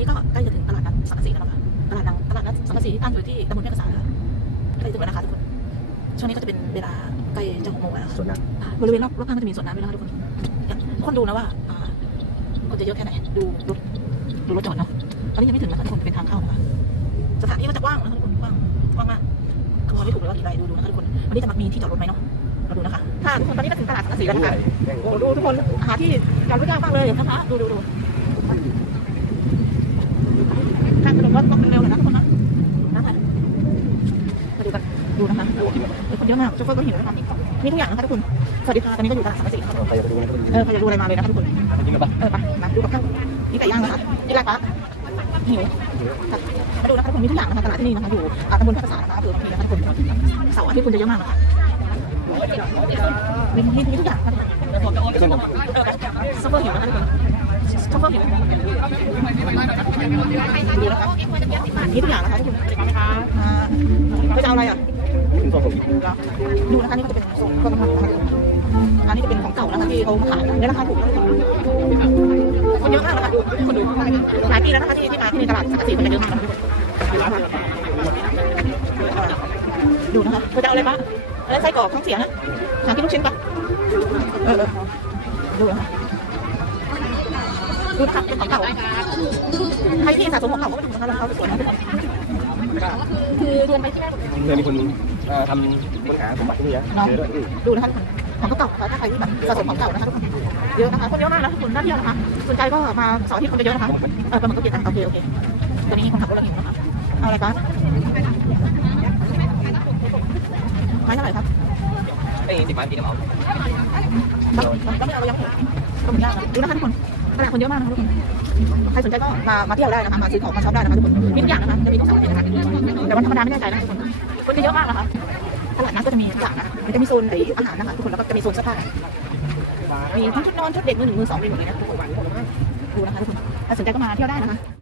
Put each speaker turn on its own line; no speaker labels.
นี้ก็ใกล้จะถึงตลาดนัดสังกะสีแล้วนะคะตลาดนัดตลาดนัดสังกะสีตั้งอยู่ที่ตำบลแพร่กษาค่ะใกล้ถึงแล้วนะคะทุกคนช่วงนี้ก็จะเป็นเวลาใกล้จะหกโมงแล้วนะคะ
ส่วนนั้น
บริเวณรอบรอบข้างก็จะมีสวนน้ำด้วยนะคะทุกคนทุกคนดูนะว่าอ่าคนจะเยอะแค่ไหนดูรถดูรถจอดเนาะตอนนี้ยังไม่ถึงนะคะทุกคนเป็นทางเข้านะคะสถานที่ก็จะกว้างนะคะทุกคนกว้างกว้างมากคำนวณไม่ถูกเลยว่ากี่ไร่ดูดูนะคะทุกคนวันนี้จะมักมีที่จอดรถไหมเนาะเราดูนะคะค่ะทุกคนตอนนี้ก็ถึงตลาดสังกะสีแล้วนะคะโอ้ดูทุกคนหาที่จอดรถยากมากเลยนะคะดูดูดูทางถนนก็ต้องเร็วหน่อยนะทุกคนนะนะคะมา ดูกันดูนะคะดูคนเยอะมากโชเฟอร์ก็หิวนะคะมีทุกอย่างนะคะทุกคนสวัสดีค่ะตอนนี้ก็อยู่ตลาดสังกะสีค่ะ
ใครอยากไปดูนะ
เออใครจะดูอะไรมาเลยนะคะทุกคน
จริงหรือเปล่า
เออไปมาดูกับข้าวนี่ไก่ย่างนะคะนี่อะไรคะหิวค่ะมาดูนะคะทุกคนมีทุกอย่างนะคะตลาดที่นี่นะคะอยู่อ่าตำบลท่าภาษานะคะอำเภอพีนะคะทุกคนเสาร์อาทิตย์คุณจะเยอะมากนะคะมีมีมีทุกอย่างค่ะเออซัพเปอร์หิวนะคะทุกคนซัพเปอร์หิวดูนะคะมีทุกอย่างนะคะทุกคนอ่าจะเอาอะไรอะ
ถึง สองคน
ดูนะคะนี่ก็จะเป็นโซนเครื่องทำนะคะอันนี้จะเป็นของเก่านะคะที่เขาขายในราคาถูกคนเยอะมากนะคะดูคนดูหลายปีแล้วนะคะที่ที่มาที่ในตลาดสังกะสีคนจะเยอะมากนะคะดูนะคะเขาจะเอาอะไรบ้างแล้วไส้กรอกท้องเสียนะหากินลูกชิ้นปะเออดูนะคะดูนะคะเป็นของเก่าใครที่สะสมของเก่าก็ไปดูนะคะราคาสวยนะคือเดือนไปที่แรก
เคยมีคน ทำค้นหาสมบัติที่นี่เจอด้วย
ดูนะคะทุกคนของเก่านะคะถ้าใครที่แบบสะสมของเก่านะคะทุกคนเยอะนะคะคนเยอะมากนะทุกคนน่าเที่ยวนะคะสนใจก็มาเสาร์อาทิตย์คนจะเยอะนะคะเออปลาหมึกก็เก็บตังค์โอเคโอเคตัวนี้คนขับรถเราหิวนะคะเอาอะไรคะไม้เท่าไหร่ครับ
ไอ้สิบบาทปีน้ำเอา
ต้องไม่เอายังก็ไม่ยากนะดูนะคะทุกคนตลาดคนเยอะมากนะคะทุกคนใครสนใจก็มามาเที่ยวได้นะคะมาซื้อของมาช็อปได้นะคะทุกคนมีทุกอย่างนะคะจะมีทุกสาขานะคะแต่ว่าธรรมดาไม่แน่ใจนะทุกคน คนจะเยอะมากนะคะตลาดนัดก็จะมีทุกอย่างนะคะมันจะมีโซนไออาหารนะคะทุกคนแล้วก็จะมีโซนเสื้อผ้ามีทั้งชุดนอนชุดเด็กมือหนึ่งมือสองมีหมดเลยนะทุกคนดูนะคะทุกคนถ้าสนใจก็มาเที่ยวได้นะคะ